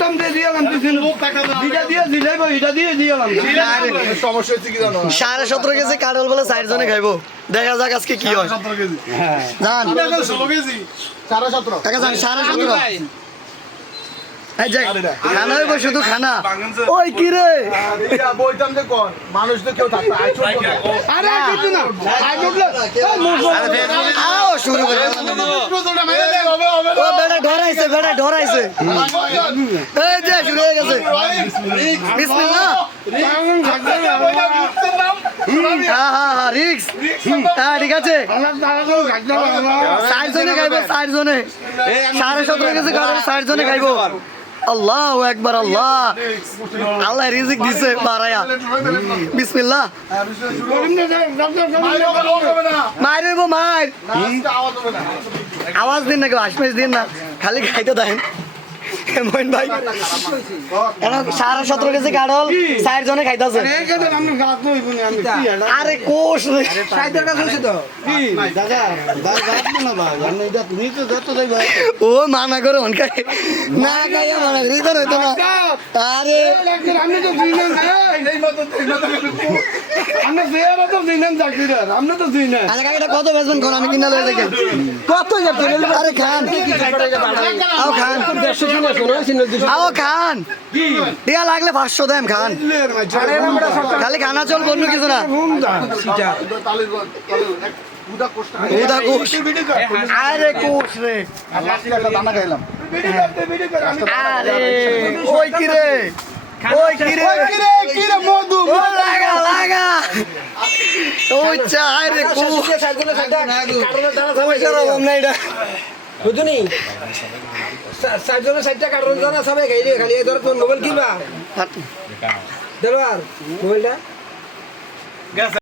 system দিয়ে দিলাম দিটা দিয়ে দিলাইব এটা দিয়ে দিলাম সমস্যা হচ্ছে কি জানো 17.5 কেজি কাটল বলে 4 জনে খাইবো দেখা যাক আজকে কি হয় 17 কেজি জান 16 কেজি 17.5 কাকা জান 17.5 এই যে খানা হইব শুধু খানা ওই কি রে বইতাম যে কোন মানুষ তো কেউ থাকতো আরে কিছু না আই বললে আও শুরু করে ও বেটা ডরাইছে এই যে শুরু হয়ে গেছে বিসমিল্লাহ হ্যাঁ রিক্স হ্যাঁ ঠিক আছে 4 জনে খাইবো 4 জনে 17.5 কেজি কাটল 4 জনে খাইবো আল্লাহু আকবার আল্লাহ রিজিক দিছে বারায়া বিসমিল্লাহ মারবো মার আওয়াজ দিন না কেউ আশমেশ দিন না খালি খাইতে দেন মোহন ভাই এখন 17.5 কেজি কাটল 4 জনে খাইতাছে আরে কোষ রে 60 টাকা হইছে তো কি দাদা না ভাই আমি এটা তুমি তো যত যাইবা ও মানা করে অনকাই না খাইয়া মানা করি তো হইতো না আরে আমি তো দিনাম আমরা ফেয়ার তো দিনাম চাকরিদার আমরা তো দিনাম আরে কাকা এটা কত বেচবেন কোন আমি কিনা লয়ে দেখেন কত যাচ্ছে আরে খান আও খান 150 কিলো আও খান দিয়া লাগলে 500 দেম খান খালি খানা চল বন্য কিছু না উদা কোষ আরে কোষ রে দানা খাইলাম আরে ওই কি রে মধু লাগা ওই চাই রে কোষ পয়সার অভাব নাই এটা বুঝুনি 60 জনের 60 টাকা কাটন জানা সবাই খাইলে খালি এই ধর কোন মোবাইল কিনবা দেবার মোবাইলটা